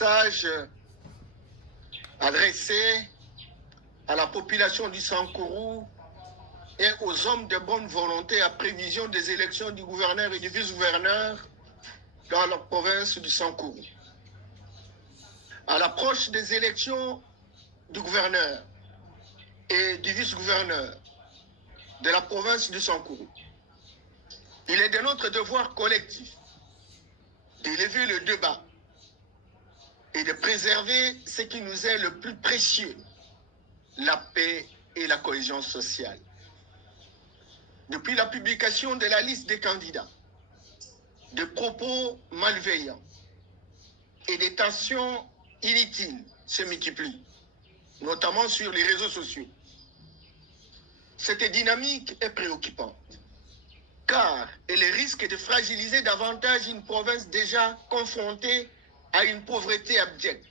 message adressé à la population du Sankourou et aux hommes de bonne volonté à prévision des élections du gouverneur et du vice-gouverneur dans la province du Sankourou. À l'approche des élections du gouverneur et du vice-gouverneur de la province du Sankourou, il est de notre devoir collectif d'élever le débat et de préserver ce qui nous est le plus précieux, la paix et la cohésion sociale. Depuis la publication de la liste des candidats, de propos malveillants et des tensions inutiles se multiplient, notamment sur les réseaux sociaux. Cette dynamique est préoccupante, car elle risque de fragiliser davantage une province déjà confrontée à une pauvreté abjecte,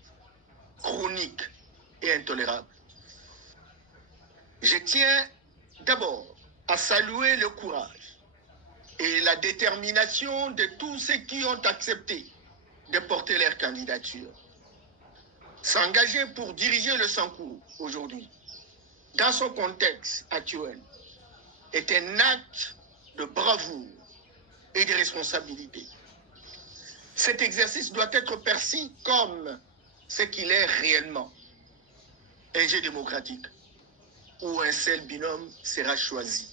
chronique et intolérable. Je tiens d'abord à saluer le courage et la détermination de tous ceux qui ont accepté de porter leur candidature. S'engager pour diriger le Sankourou aujourd'hui, dans son contexte actuel, est un acte de bravoure et de responsabilité. Cet exercice doit être perçu comme ce qu'il est réellement, un jeu démocratique où un seul binôme sera choisi.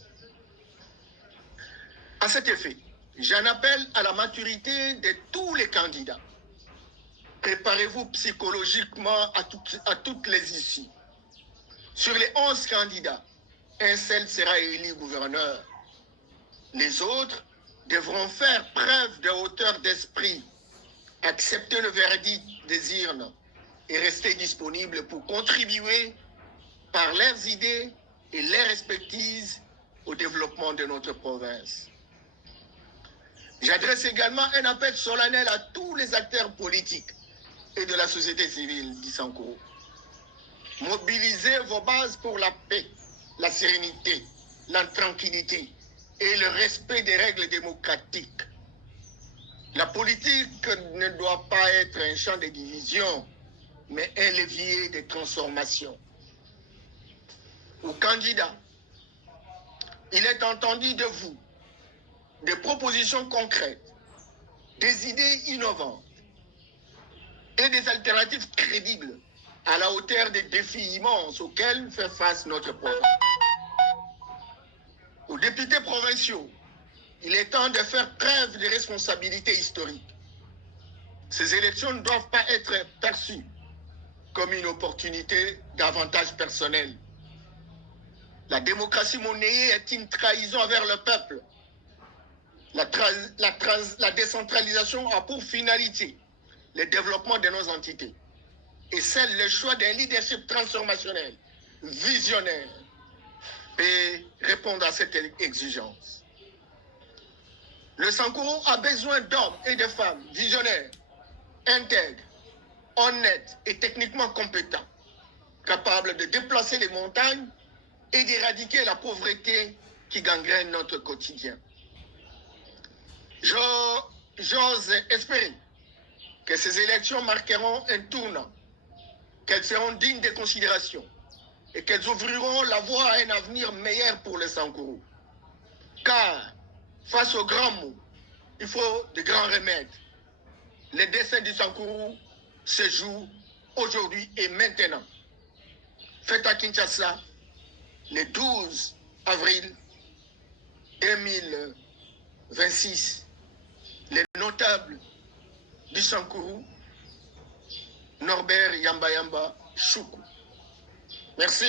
À cet effet, j'en appelle à la maturité de tous les candidats. Préparez-vous psychologiquement à toutes les issues. Sur les 11 candidats, un seul sera élu gouverneur. Les autres devront faire preuve de hauteur d'esprit, accepter le verdict des urnes et rester disponibles pour contribuer par leurs idées et leurs expertises au développement de notre province. J'adresse également un appel solennel à tous les acteurs politiques et de la société civile du Sankourou. Mobilisez vos bases pour la paix, la sérénité, la tranquillité et le respect des règles démocratiques. La politique ne doit pas être un champ de division, mais un levier de transformation. Aux candidats, il est entendu de vous des propositions concrètes, des idées innovantes et des alternatives crédibles à la hauteur des défis immenses auxquels fait face notre province. Aux députés provinciaux, il est temps de faire preuve de responsabilité historique. Ces élections ne doivent pas être perçues comme une opportunité d'avantage personnel. La démocratie monnayée est une trahison envers le peuple. La décentralisation a pour finalité le développement de nos entités et c'est le choix d'un leadership transformationnel, visionnaire, et répondre à cette exigence. Le Sankourou a besoin d'hommes et de femmes visionnaires, intègres, honnêtes et techniquement compétents, capables de déplacer les montagnes et d'éradiquer la pauvreté qui gangrène notre quotidien. J'ose espérer que ces élections marqueront un tournant, qu'elles seront dignes de considération et qu'elles ouvriront la voie à un avenir meilleur pour le Sankourou. Car, face aux grands mots, il faut de grands remèdes. Le destin du Sankourou se joue aujourd'hui et maintenant. Fête à Kinshasa, le 12 avril 2026. Les notables du Sankourou, Norbert Yamba Yamba Choukou. Merci.